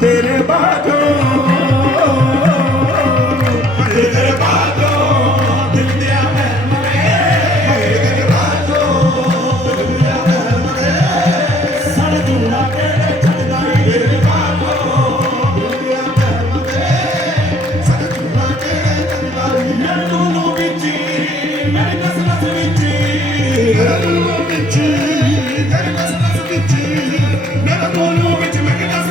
तेरे बाजो तेरे बाजो दिल दिया मैं मरे तेरे बाजो दिल दिया मैं मरे सड़ दूंगा तेरे चढ़दा तेरे बाजो दिल दिया मैं मरे सड़ दूंगा तेरे चढ़दा मेरे दोनों बिची मेरे नस बिची मेरे दोनों बिची मेरे नस बिची मेरे दोनों बिची मेरे नस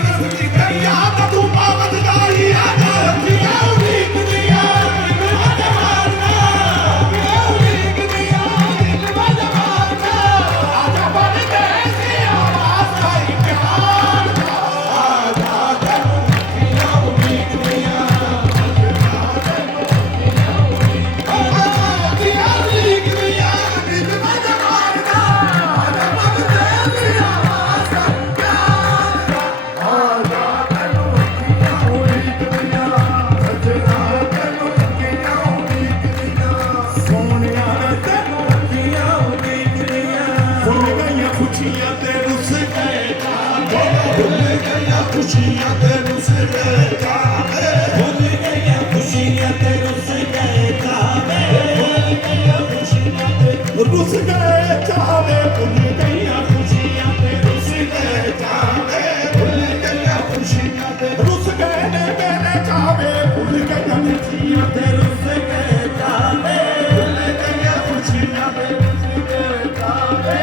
खुशियाँ ते रुस गए काबे भूल गया खुशियाँ ते रुस गए काबे भूल गया खुशियाँ ते रुस गए काबे भूल गया खुशियाँ ते रुस गए काबे भूल गया खुशियाँ ते रुस गए मेरे काबे भूल गया खुशियाँ ते रुस गए काबे भूल गया खुशियाँ ते रुस गए काबे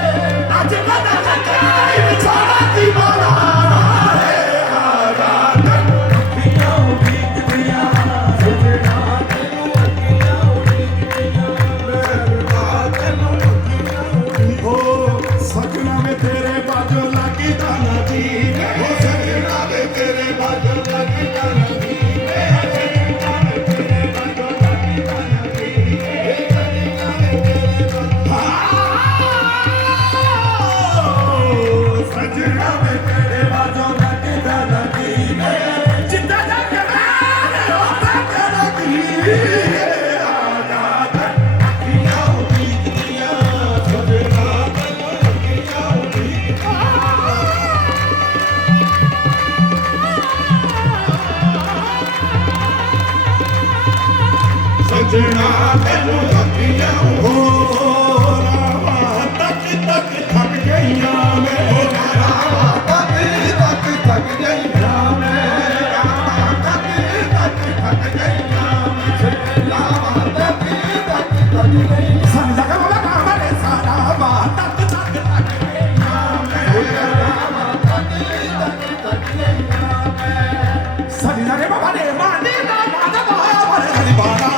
आज बना लगा बेचारा दीवाना सजना तेनू अखियां हो रावा तक तक थक गईया मैं रावा तक तक थक गईया मैं रावा तक तक थक गईया मैं रावा तक तक थक गईया समझा का लगा मेरे सारा वा तक तक थक गईया मैं रावा तक तक थक गईया मैं सजना रे बाबा रे माने ना माना बाबा रे बाबा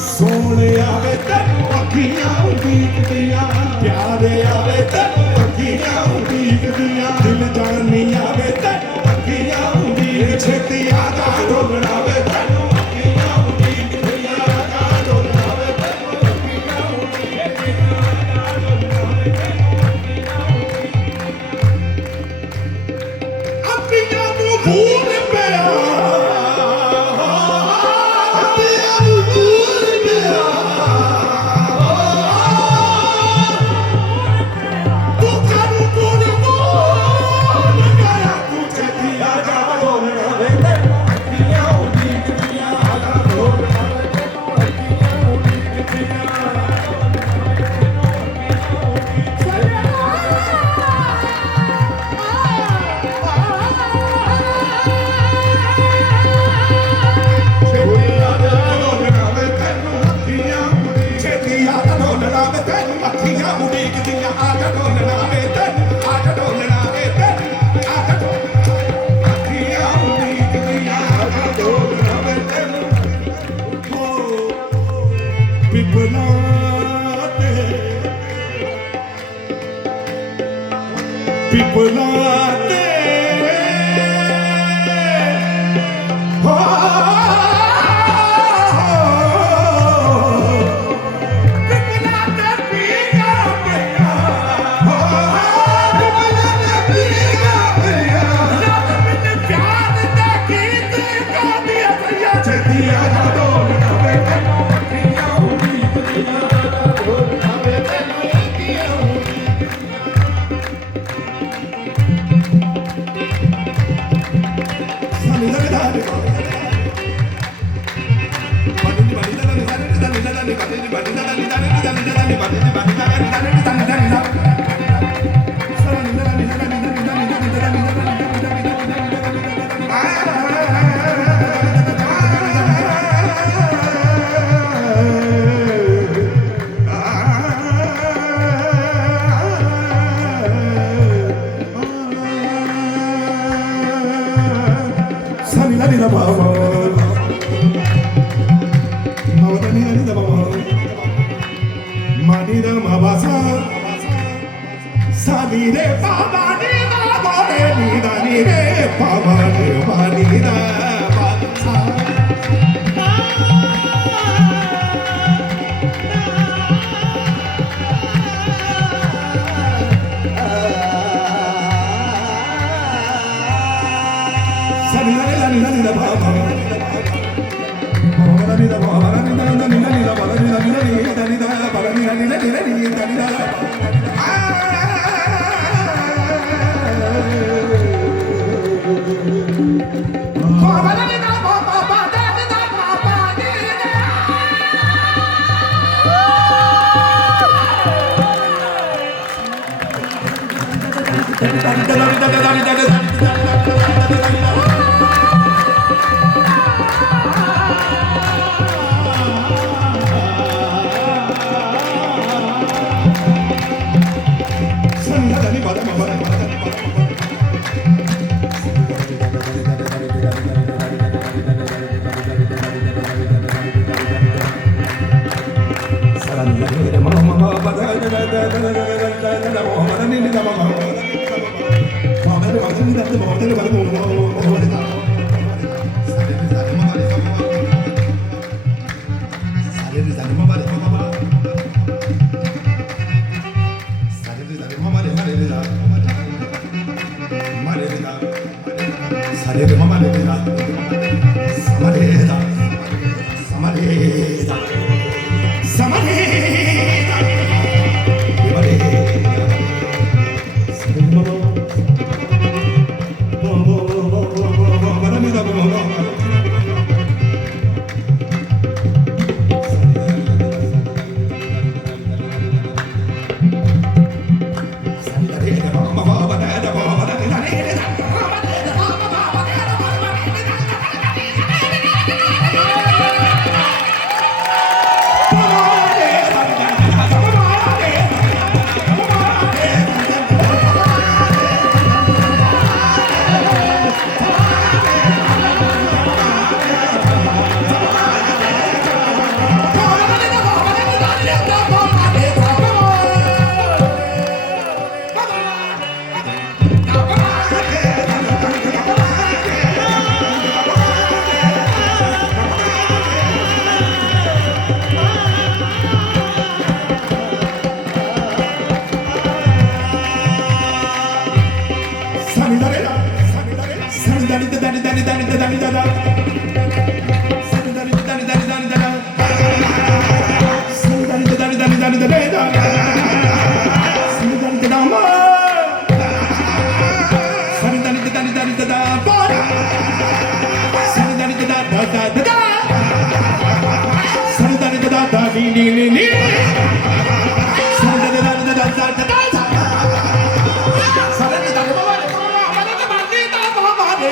सोने आवे तैनू अखियां उड़ीकदियां प्यारे आवे तैनू अखियां उड़ीकदियां दिल जानी आवे तैनू अखियां उड़ीक छेती आजा डोलना वे तैनू अखियां उड़ीकदियां आजा डोलना वे तैनू अखियां उड़ीकदियां आजा डोलना वे तैनू अखियां उड़ीकदियां अखियां नू भूल पिया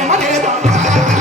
Mare